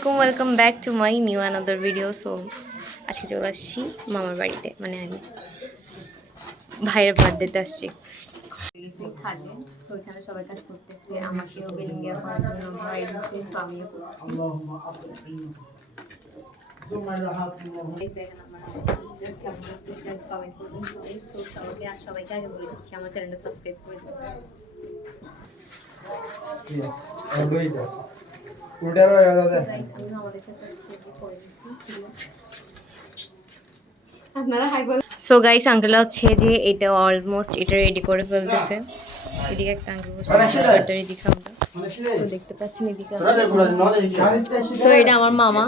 আলাইকুম, welcome back to my new another video. So আজকে চলে আসছি মামার বাড়িতে, মানে আমি ভাইয়ের বার্থডেতে আসছি। তো এখানে সবাই কাজ করতেছে, আমাকেও বেলুন দেওয়া করার জন্য ভাই দিচ্ছে, তো আমিও করছি। সবাইকে আগে বলে দিচ্ছি আমার চ্যানেলটা সাবস্ক্রাইব করে দিন। সো গাইস আঙ্কেল হচ্ছে যে এটা অলমোস্ট এটা রেডি করে ফেলতেছে। এদিকে একটা আঙ্কেল বসে আছে, এদিকে আমরা তো দেখতে পাচ্ছেন, এদিকে তো এটা আমার মামা।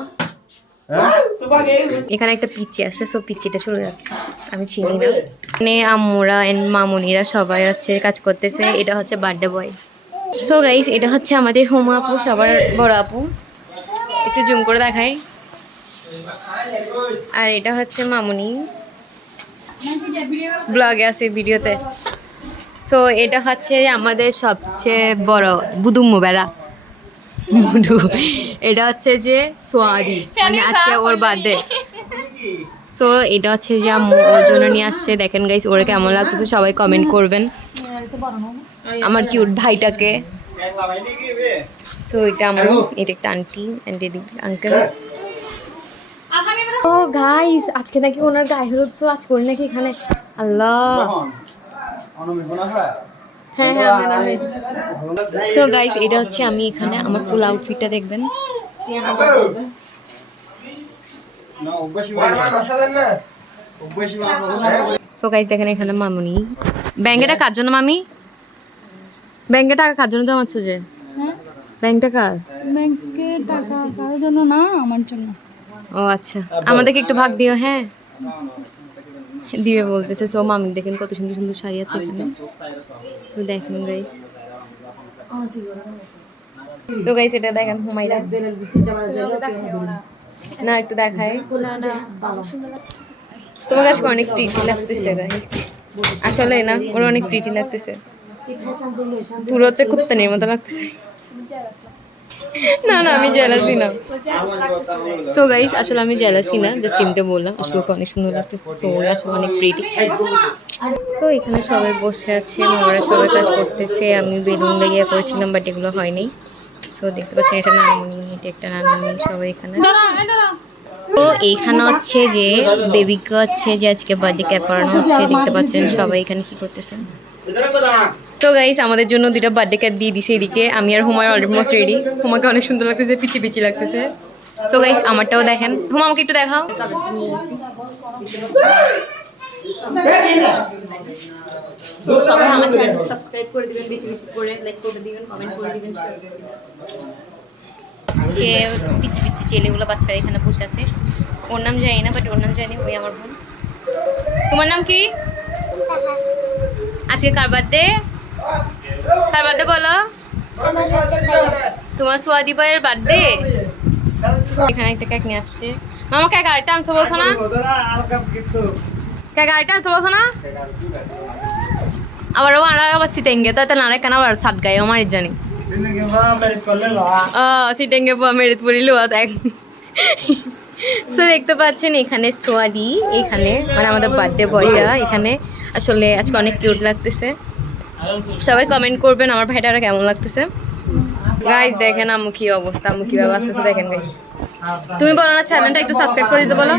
এখানে একটা পিচ্চি আছে, সো পিচ্চিটা চলে যাচ্ছে, আমি চিনি না। এখানে আম্মুরা এন্ড মামুনিরা সবাই আছে কাজ করতেছে। এটা হচ্ছে বার্থডে বয়। সো গাইস এটা হচ্ছে আমাদের হুমা আপু, সবার বড় আপু, একটু জুম করে দেখাই। আর এটা হচ্ছে মামুনি, ব্লগে আছে ভিডিওতে। সো এটা হচ্ছে আমাদের সবচেয়ে বড় বুদুম্মু বেড়া বুদু। এটা হচ্ছে যে সোয়াদি, মানে আজকে ওর বার্থডে। সো এটা হচ্ছে যে আম্মু ওর জন্য নিয়ে আসছে। দেখেন গাইস ওরা কেমন লাগতেছে, সবাই কমেন্ট করবেন আমার কিউট ভাইটাকে। সো এটা আমার, এটা একটা আন্টি এন্ড এদিকে আঙ্কেল। ও গাইস আজকে নাকি ওনার গায়ে হলুদ, সো আজকে ওর নাকি এখানে। আল্লাহ, হ্যাঁ হ্যাঁ হ্যাঁ। সো গাইস এটা হচ্ছে আমি এখানে, আমার ফুল আউটফিটটা দেখবেন। সো গাইস দেখেন এখানে মামুনি। ব্যাংকেটা কার জন্য মামি? ব্যাংকে টাকা কার জন্য জমাচ্ছ যে? ব্যাংকটা কার? ব্যাংকে টাকা কারোর জন্য না, আমার জন্য। ও আচ্ছা, আমাদেরকে একটু ভাগ দিও। হ্যাঁ দিবে বলতেছে। সো মামি দেখেন কত সুন্দর সুন্দর শাড়ি আছে এখানে। সো দেখেন গাইস, সো গাইস এটা দেখেন হুমাইরা। না একটু দেখায়, তোমার কাছে অনেক প্রিটি লাগতেছে গাইস। আসলে না, ওর অনেক প্রিটি লাগতেছে, পুরো হচ্ছে কুত্তানির মতো লাগতেছে। না না আমি জেলাসি না। সো গাইস আসলে আমি জেলাসি না, জাস্ট এমনিতে বললাম, আসলে ওকে অনেক সুন্দর লাগতেছে। সো ওরা আসলে অনেক প্রিটি। সো এখানে সবাই বসে আছে, মামারা সবাই কাজ করতেছে। আমি বেলুন লাগিয়ে করেছিলাম, বাট এগুলো হয়নি। সো দেখতে পাচ্ছেন এটা নানমুনি, এটা একটা নানমুনি, সবাই এখানে। তো এইখানে হচ্ছে যে বেবিকে হচ্ছে যে আজকে বার্থডে ক্যাপ করানো হচ্ছে। দেখতে পাচ্ছেন সবাই এখানে কি করতেছেন। তো গাইস আমাদের জন্য দুটো বার্থডে ক্যাপ দিয়ে দিছে এদিকে। আমি আর হুমায় অলমোস্ট রেডি। হুমাকে অনেক সুন্দর লাগতেছে, পিচি পিচি লাগতেছে। সো গাইস আমারটাও দেখেন। হুমা আমাকে একটু দেখাও। তো সবাই আমার চ্যানেলটা সাবস্ক্রাইব করে দিবেন, বেশি বেশি করে লাইক করে দিবেন, কমেন্ট করে দিবেন, শেয়ার করে দিবেন। সে পিচ্ছি পিচ্ছি ছেলেগুলো বাচ্চারা এখানে বসে আছে। ওর নাম জানি না, বাট ওর নাম জানি, ওই আমার বোন। তোমার নাম কি? আজকে কার বার্থডে? কার বার্থডে বলো? তোমার সোয়াদি ভাইয়ের বার্থডে। এখানে একটা কেক নিয়ে আসছে। মামা কেক আরেকটা আনছো বলছো না? কেক আরেকটা আনছো বলছো না? আবার ও আবার সিটেঙ্গে তো এত নারে কেন আবার সাত গায়ে আমার জানি। সিটেঙ্গে মেরিত পড়িল দেখ। সো দেখতে পাচ্ছেন এখানে সোয়াদি, এখানে মানে আমাদের বার্থডে বয়টা এখানে। আসলে আজকে অনেক কিউট লাগতেছে। সবাই কমেন্ট করবেন আমার ভাইটারা কেমন লাগতেছে। গাইস দেখেন আম্মু কি অবস্থা, আম্মু কিভাবে আসতেছে দেখেন গাইস। তুমি বলো না চ্যানেলটা একটু সাবস্ক্রাইব করে দিতে বলো।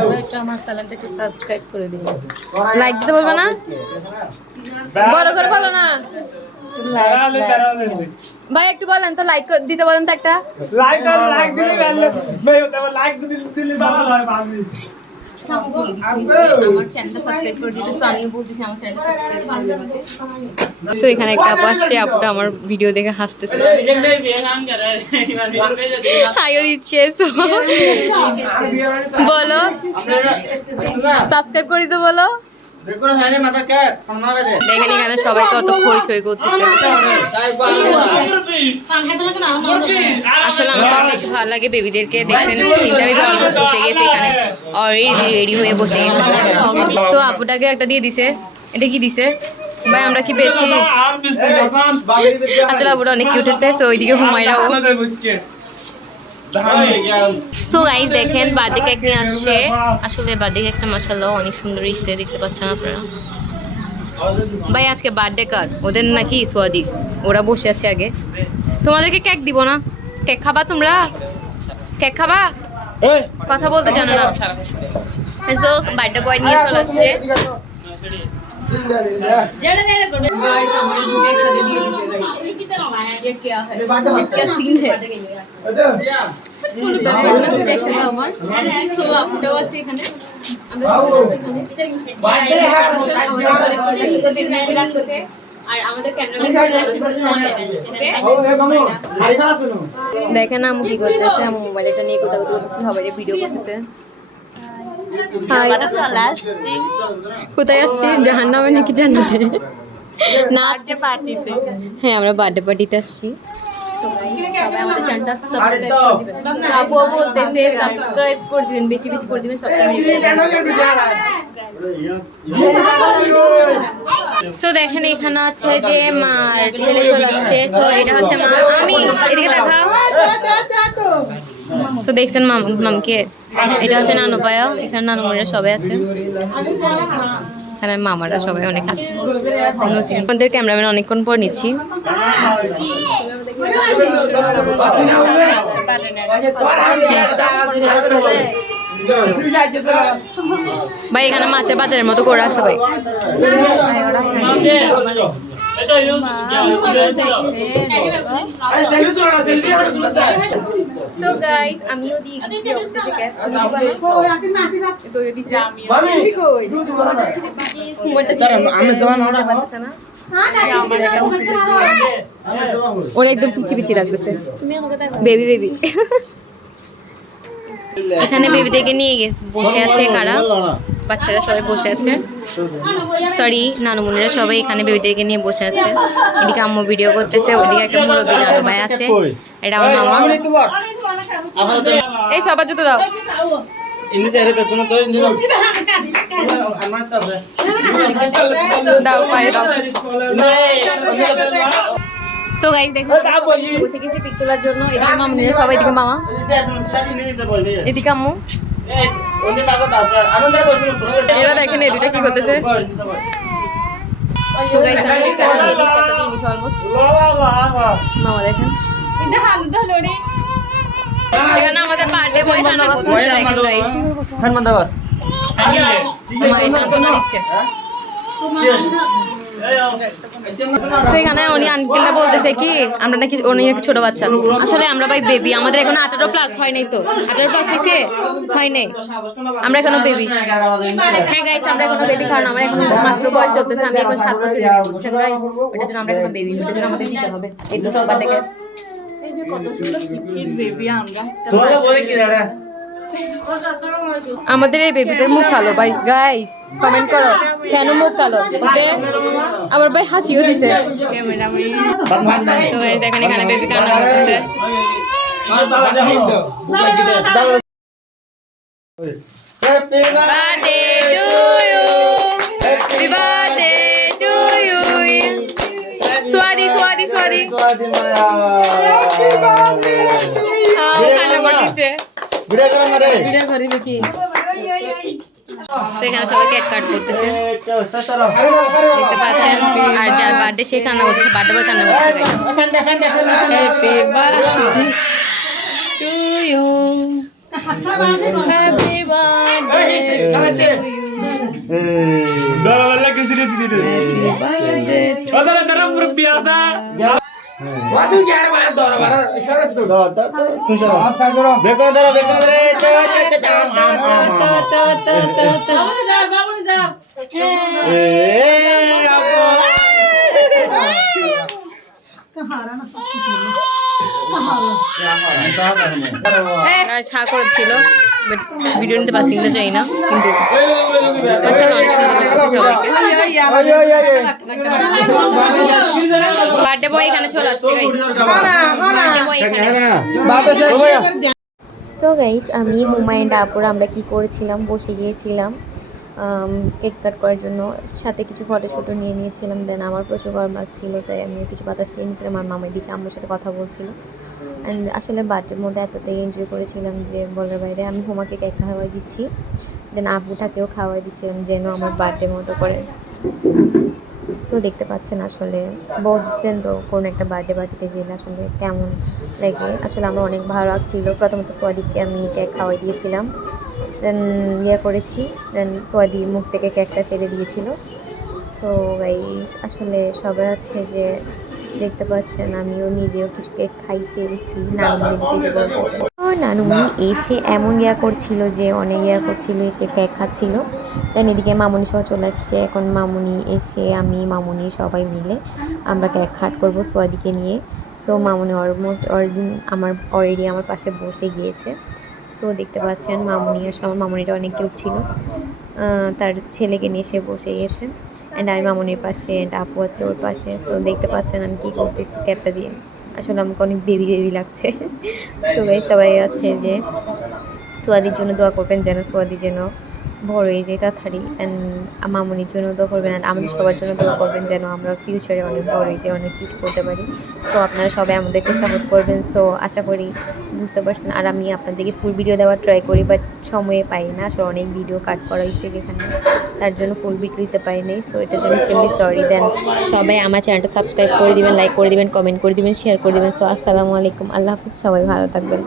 সবাইটা আমার চ্যানেলটা একটু সাবস্ক্রাইব করে দিবেন। লাইক দিতে বলবো না? বড় করে বলো না ভাই, একটু বলেন তো, লাইক দিতে বলেন তো একটা। লাইক দিলে ভাই ওটা লাইক দিলে ভালো হয় ভাবি। আমার চ্যানেলটা সাবস্ক্রাইব করে দিতে, সো আমিও বলতেছি আমার চ্যানেলটা সাবস্ক্রাইব করে দিতে। সো এখানে একটা আপু আসছে, আপুটা আমার ভিডিও দেখে হাসতেছে, হাইও দিচ্ছে। বলো সাবস্ক্রাইব করে দিতে বলো। দেখেন এখানে সবাই কত খই করতেছে। আসলে আমার সবচেয়ে বেশি ভালো লাগে বেবিদেরকে। দেখছেন তিনটা বেবি অলমোস্ট বসে গেছে এখানে, অলরেডি রেডি হয়ে বসে গেছে। তো আপুটাকে একটা দিয়ে দিছে। এটা কি দিছে ভাই, আমরা কি পেয়েছি? আসলে আপুটা অনেক কিউট হচ্ছে। সো ওইদিকে হুমায়রাও সো গাইস দেখেন বার্থডে কেক নিয়ে আসছে। আসলে বার্থডে কেকটা মাশাআল্লাহ অনেক সুন্দর ইসে দেখতে পাচ্ছেন আপনারা। ভাই আজকে বার্থডে কার? ওদের নাকি সোয়াদি? ওরা বসে আছে আগে। তোমাদেরকে কেক দিব না? কেক খাবা তোমরা? কেক খাবা? কথা বলতে জানো না। সো বার্থডে বয় নিয়ে চলে আসছে। गाइस हमारे दूध एक साथ दिए ये क्या है? ये क्या सीन है? কোনো ব্যাপার না, দুটো একসাথে আমার। তো আপনারাও আছে এখানে, আমরা সবাই আছি এখানে। বার্থডে আমাদের কলিগ রাখছে আর আমাদের ক্যামেরাম্যান ওকে দেখেন আমু কি করতেছে। আমু মোবাইলটা নিয়ে কোথাও কোথাও করতেছে, সবাই ভিডিও করতেছে। কোথায় আসছি? জাহান্নামে নাকি জান্নাতে? নাচতে পার্টিতে। হ্যাঁ আমরা বার্থডে পার্টিতে আসছি। তো গাইস সবাই আমাদের চ্যানেলটা সাবস্ক্রাইব করে দিবেন। আপু বলতেছে সাবস্ক্রাইব করে দিবেন, বেশি বেশি করে দিবেন সবসময়। সো দেখেন এখানে আছে যে মার ছেলে চলে আসছে। সো এটা হচ্ছে মা। আমি এদিকে দেখাও। সো দেখছেন মামকে। এটা হচ্ছে নানু পায়া। এখানে নানুমুনিরা সবাই আছে। এখানে মামারা সবাই অনেক আছে। আমাদের ক্যামেরাম্যান অনেকক্ষণ পর নিচ্ছি। ভাই এখানে মাছের বাজারের মতো করে রাখছে ভাই। সো গাইস আমিও দিয়েছি অবশেষে গ্যাস তো দিছে আমি কই কুমারটা আমি তো না পারতেছ না ওর একদম পিছি পিছি রাখতেছে। তুমি আমাকে দেখো বেবি বেবি। এখানে বেবিদেরকে নিয়ে গেছে, বসে আছে কারা? বাচ্চারা সবাই বসে আছে। সরি নানুমুনিরা সবাই এখানে বেবিদেরকে নিয়ে বসে আছে। এদিকে আম্মু ভিডিও করতেছে, ওইদিকে একটা মুরব্বী নানু ভাই আছে। এটা আমার মামা। এই সবার জুতো দাও। দাও পায়ে দাও। সো গাইস দেখো বসে গেছি পিক তোলার জন্য। এদিকে মামুনিরা সবাই, এদিকে মামা, এদিকে আম্মু। এরা দেখেন এই দুটা কি করতেছে। সো গাইস আমি একটা দিয়ে দিই, একটা দিয়ে নিছি অলমোস্ট। মামা দেখেন এখানে আমাদের বার্থডে বয় রান্না করতেছে গাইস। ফ্যান বন্ধ কর। মা এখানে তো না দিচ্ছে। তো এখানে উনি আঙ্কেলটা বলতেছে কি আমরা নাকি উনি নাকি ছোট বাচ্চা। আসলে আমরা ভাই বেবি, আমাদের এখন 18+ হয় নাই। তো 18+ হয়েছে? হয় নাই, আমরা এখনো বেবি। হ্যাঁ গাইস আমরা এখনো বেবি, কারণ আমার এখন মাত্র বয়স চলতেছে। আমি এখন 7 বছর বুঝছেন গাইস। ওটার জন্য আমরা এখনো বেবি, ওটার জন্য আমাদের দিতে হবে এই তো সবার থেকে। এই যে কত সুন্দর কিউট বেবি আমরা। তোরা বলে কি দাঁড়া? আমাদের এই বেবিটার মুখ কালো ভাই। গাইস কমেন্ট করো কেন মুখ কালো? ওকে আবার ভাই হাসিও দিছে। তো গাইস দেখেন এখানে বেবি কান্না করতেছে। Happy birthday to you, happy birthday to you. সোয়াদি সোয়াদি সোয়াদি কান্না করতেছে। ভিডিও কর না রে। ভিডিও করিবে কি? সেখানে সবাই কেক কাট করতেছে দেখতে পাচ্ছেন। আর যার বার্থডে সে কান্না করতেছে, বার্থডে বয় কান্না করতেছে। Happy birthday to you, happy birthday to you. দাঁড়া বলে কিছু দিতে দিতে দাঁড়া দাঁড়া পুরো বিয়াটা বাদু কি আড়ে বাদ দাও বাড়া ইশারা তো খুশি হাত সাইড করো বেকো ধরো রে গাইস হা করেছিল বাট ভিডিও নিতে পারছি না, চাই না কিন্তু মাশাআল্লাহ অনেক সুন্দর লাগছে সবাইকে। বার্থডে বয় এখানে চলে আসছে গাইস। বার্থডে বয় এখানে। সো গাইস আমি হুমায়ুন আপুর আমরা কি করেছিলাম, বসে গিয়েছিলাম কেক কাট করার জন্য, সাথে কিছু ফটোশুটও নিয়ে নিয়েছিলাম। দেন আমার প্রচুর গরম লাগছিল তাই আমি কিছু বাতাস খেয়ে নিয়েছিলাম। আমার মামার দিকে আম্মুর সাথে কথা বলছিল। অ্যান্ড আসলে বার্থডের মধ্যে এতটাই এনজয় করেছিলাম যে বলার বাইরে। আমি হোমাকে কেক খাওয়াই দিচ্ছি, দেন আব্বুটাকেও খাওয়াই দিচ্ছিলাম যেন আমার বার্থডের মতো করে। সো দেখতে পাচ্ছেন আসলে বলছেন তো কোনো একটা বার্থডে পার্টিতে গেলে আসলে কেমন লাগে। আসলে আমার অনেক ভালো লাগছিল। প্রথমত সোয়াদিককে আমি কেক খাওয়াই দিয়েছিলাম, দেন করেছি, দেন সোয়াদি মুখ থেকে কেকটা ফেলে দিয়েছিল। সো গাইস আসলে সবাই আছে যে দেখতে পাচ্ছেন আমিও নিজেও কিছু কেক খাই ফেলছি। নানুমণি এসে বলতেছে, তো নানুমণি এসে এমন করছিল যে অনেক করছিল, এসে কেক খাচ্ছিল। দেন এদিকে মামুনি সহ চলে আসছে। এখন মামুনি এসে আমি মামুনি সবাই মিলে আমরা কেক কাট করবো সোয়াদিকে নিয়ে। সো মামুনি অলমোস্ট অলরেডি আমার পাশে বসে গিয়েছে। সো দেখতে পাচ্ছেন মামুনি আসলে আমার মামুনিটা অনেক কিউট ছিল, তার ছেলেকে নিয়ে সে বসে গিয়েছে। অ্যান্ড আমি মামুনির পাশে, অ্যান্ড আপু আছে ওর পাশে। সো দেখতে পাচ্ছেন আমি কী করতেছি ক্যাপটা দিয়ে। আসলে আমাকে অনেক বেবি বেবি লাগছে। সবাই সবাই আছে যে সোয়াদির জন্য দোয়া করবেন যেন সোয়াদি যেন বড় হয়ে যায় তাড়াতাড়ি। অ্যান্ড মামুনির জন্য দোয়া করবেন, অ্যান্ড আমাদের সবার জন্য দোয়া করবেন যেন আমরা ফিউচারে অনেক বড় হয়ে যাই, অনেক কিছু করতে পারি। সো আপনারা সবাই আমাদেরকে সাপোর্ট করবেন। সো আশা করি বুঝতে পারছেন। আর আমি আপনাদেরকে ফুল ভিডিও দেওয়ার ট্রাই করি, বাট সময়ে পাই না। আসলে অনেক ভিডিও কাট করা হয়েছে এখানে, তার জন্য ফুল ভিডিও দিতে পারি নাই। সো এটার জন্য এক্সট্রিমলি সরি। দেন সবাই আমার চ্যানেলটা সাবস্ক্রাইব করে দিবেন, লাইক করে দিবেন, কমেন্ট করে দিবেন, শেয়ার করে দিবেন। সো আসসালামু আলাইকুম, আল্লাহ হাফিজ, সবাই ভালো থাকবেন।